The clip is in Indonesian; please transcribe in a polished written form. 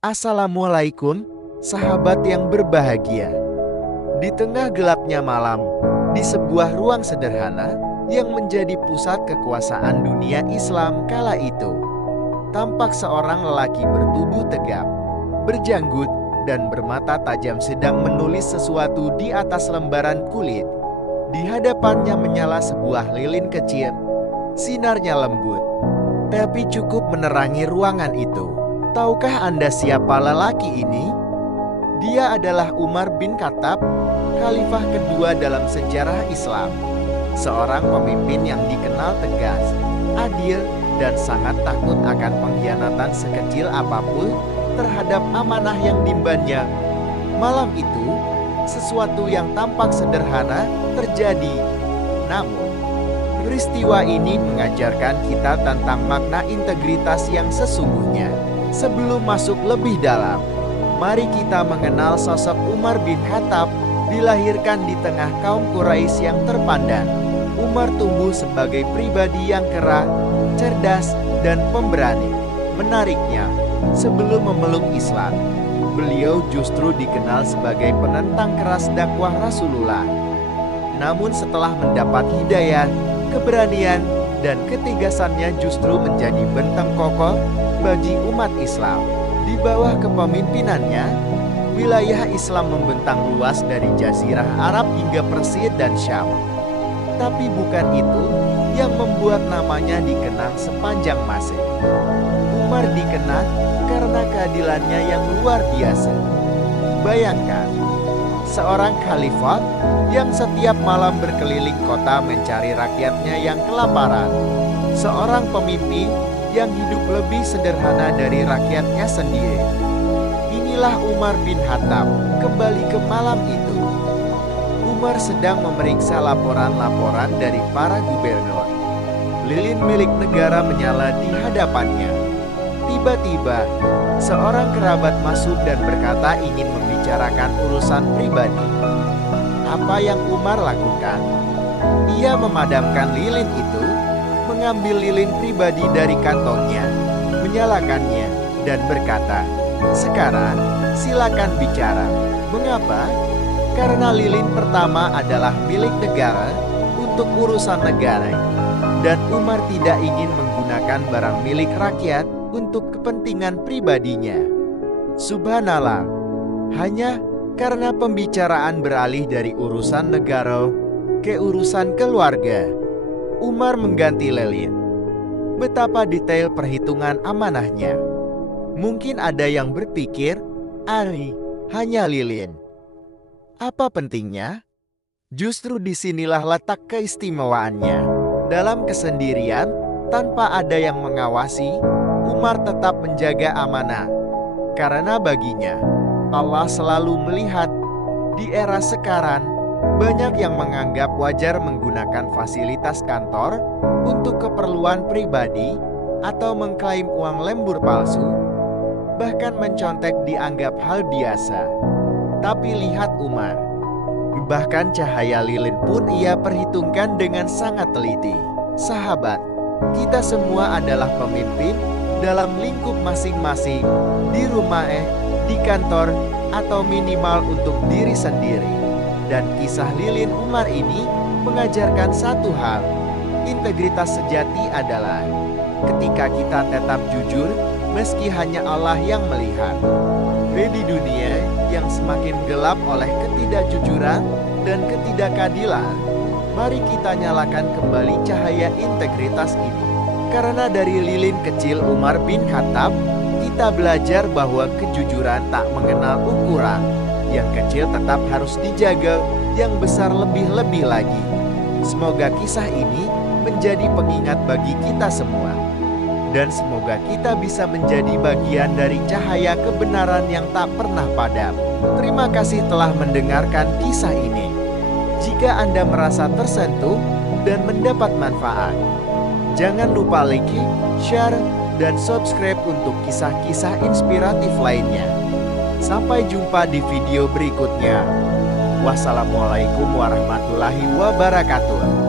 Assalamualaikum, sahabat yang berbahagia. Di tengah gelapnya malam, di sebuah ruang sederhana yang menjadi pusat kekuasaan dunia Islam kala itu, tampak seorang lelaki bertubuh tegap, berjanggut, dan bermata tajam sedang menulis sesuatu di atas lembaran kulit. Di hadapannya menyala sebuah lilin kecil. Sinarnya lembut, tapi cukup menerangi ruangan itu. Tahukah Anda siapa lelaki ini? Dia adalah Umar bin Khattab, khalifah kedua dalam sejarah Islam. Seorang pemimpin yang dikenal tegas, adil, dan sangat takut akan pengkhianatan sekecil apapun terhadap amanah yang diembannya. Malam itu, sesuatu yang tampak sederhana terjadi. Namun, peristiwa ini mengajarkan kita tentang makna integritas yang sesungguhnya. Sebelum masuk lebih dalam, mari kita mengenal sosok Umar bin Khattab. Dilahirkan di tengah kaum Quraisy yang terpandang, Umar tumbuh sebagai pribadi yang kera, cerdas, dan pemberani. Menariknya, sebelum memeluk Islam, beliau justru dikenal sebagai penentang keras dakwah Rasulullah. Namun setelah mendapat hidayah, keberanian, dan ketegasannya justru menjadi benteng kokoh bagi umat Islam. Di bawah kepemimpinannya, wilayah Islam membentang luas dari Jazirah Arab hingga Persia dan Syam. Tapi bukan itu yang membuat namanya dikenang sepanjang masa. Umar dikenang karena keadilannya yang luar biasa. Bayangkan, seorang khalifah yang setiap malam berkeliling kota mencari rakyatnya yang kelaparan. Seorang pemimpin yang hidup lebih sederhana dari rakyatnya sendiri. Inilah Umar bin Khattab kembali ke malam itu. Umar sedang memeriksa laporan-laporan dari para gubernur. Lilin milik negara menyala di hadapannya. Tiba-tiba, seorang kerabat masuk dan berkata ingin membicarakan urusan pribadi. Apa yang Umar lakukan? Ia memadamkan lilin itu, mengambil lilin pribadi dari kantongnya, menyalakannya, dan berkata, "Sekarang, silakan bicara." Mengapa? Karena lilin pertama adalah milik negara untuk urusan negara, dan Umar tidak ingin menggunakan barang milik rakyat untuk kepentingan pribadinya. Subhanallah, hanya karena pembicaraan beralih dari urusan negara ke urusan keluarga, Umar mengganti lilin. Betapa detail perhitungan amanahnya. Mungkin ada yang berpikir, hanya lilin. Apa pentingnya? Justru disinilah letak keistimewaannya. Dalam kesendirian, tanpa ada yang mengawasi, Umar tetap menjaga amanah. Karena baginya, Allah selalu melihat. Di era sekarang, banyak yang menganggap wajar menggunakan fasilitas kantor untuk keperluan pribadi atau mengklaim uang lembur palsu. Bahkan mencontek dianggap hal biasa. Tapi lihat Umar. Bahkan cahaya lilin pun ia perhitungkan dengan sangat teliti. Sahabat, kita semua adalah pemimpin dalam lingkup masing-masing, di rumah, di kantor, atau minimal untuk diri sendiri. Dan kisah lilin Umar ini mengajarkan satu hal. Integritas sejati adalah ketika kita tetap jujur meski hanya Allah yang melihat. Di dunia yang semakin gelap oleh ketidakjujuran dan ketidakadilan, mari kita nyalakan kembali cahaya integritas ini. Karena dari lilin kecil Umar bin Khattab, kita belajar bahwa kejujuran tak mengenal ukuran. Yang kecil tetap harus dijaga, yang besar lebih-lebih lagi. Semoga kisah ini menjadi pengingat bagi kita semua. Dan semoga kita bisa menjadi bagian dari cahaya kebenaran yang tak pernah padam. Terima kasih telah mendengarkan kisah ini. Jika Anda merasa tersentuh dan mendapat manfaat, jangan lupa like, share, dan subscribe untuk kisah-kisah inspiratif lainnya. Sampai jumpa di video berikutnya. Wassalamualaikum warahmatullahi wabarakatuh.